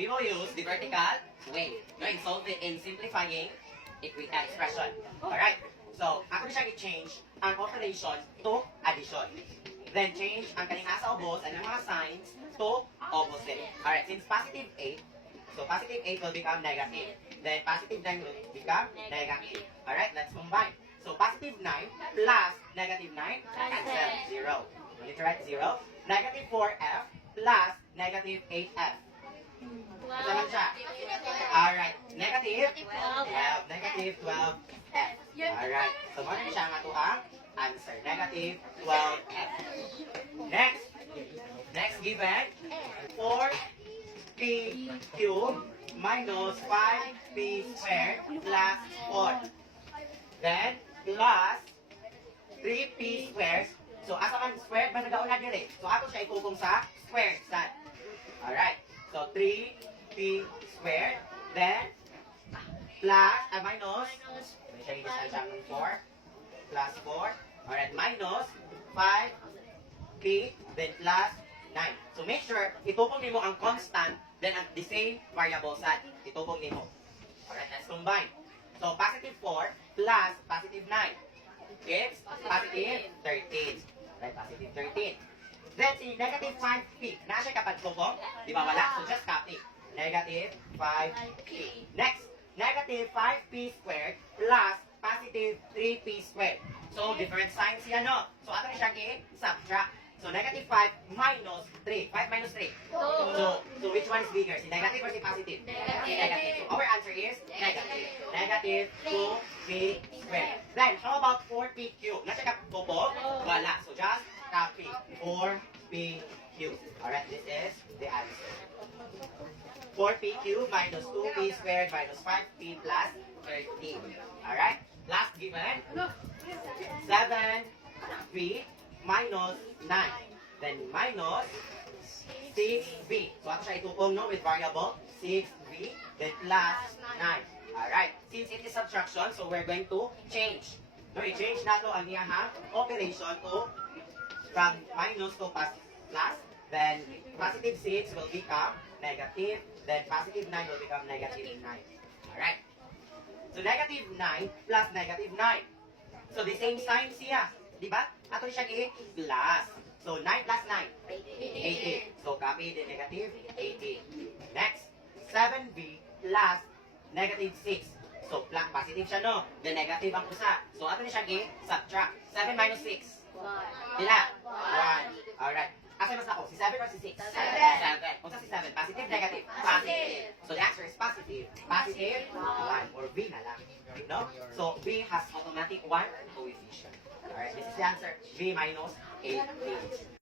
we will use the vertical way. No, in simplifying expression. Alright? So, ako na siya i-change ang operation to addition. Then, change ang kaning asa ubos and ang mga signs to opposite. Alright, since positive 8, so positive 8 will become negative. Then, positive 9 will become negative. Alright, let's combine. So, positive 9 plus negative 9 cancel 0. Ulit write 0. Negative 4f plus negative 8f. Ito lang siya. Alright, negative 12. Negative 12f. Alright, so muna siya ang ato ang answer. Negative 12f. Next given, 4p cubed minus 5p squared plus 4. Then, plus 3p squared. So, asa man squared ba nagauna dili? So, ato siya itutong sa squared side. Alright. So, 3p squared. Then, plus, minus, may siya inisal ng 4. Plus 4. Alright, minus 5p, then plus 9. So, make sure, itupong nimo ang constant, then ang the same variable side. Itupong nimo. Alright, let's combine. So, positive 4 plus positive 9. Gives positive 13. Right, positive 13. Then, si negative 5p. Nasa kapag tubong? Di ba wala? So, just copy. Negative 5p. Next, negative 5p squared plus positive 3p squared. So, different signs yan, no? So, ato na siyang i-subtract. So, negative 5 minus 3. 5 minus 3. So which one is bigger? Si negative or si positive? Negative. So, our answer is negative. Negative 2p squared. Then, how about 4p cubed? Nasa kapag wala. So, just copy. 4p cubed. Alright, this is the answer. 4p cubed minus 2p squared minus 5p plus 13. Alright? Last given. 7p minus 9. Then minus 6b. So, ato siya itupong, no, with variable 6b, then plus 9. Alright. Since it is subtraction, so we're going to change. No, i-change na to ang iyahang operation to from minus to plus. Then, positive 6 will become negative. Then, positive 9 will become negative 9. Alright. So, negative 9 plus negative 9. So, the same sign siya. Diba? Ato siya i-plus. So, 9 plus 9. 18. So, copy the negative 18. Next, 7b plus negative 6. So, positive siya, no? The negative ang usa. So, ato na siya i-subtract. 7 minus 6. Dila? 1. Alright. Asa mas ako? Si 7 or si 6? 7. Kung sa si 7, positive, negative? Positive. So, the answer is positive. Positive, 1. Or B na lang. No? So, B has automatic 1 coefficient. Alright, this is the answer. B minus 18.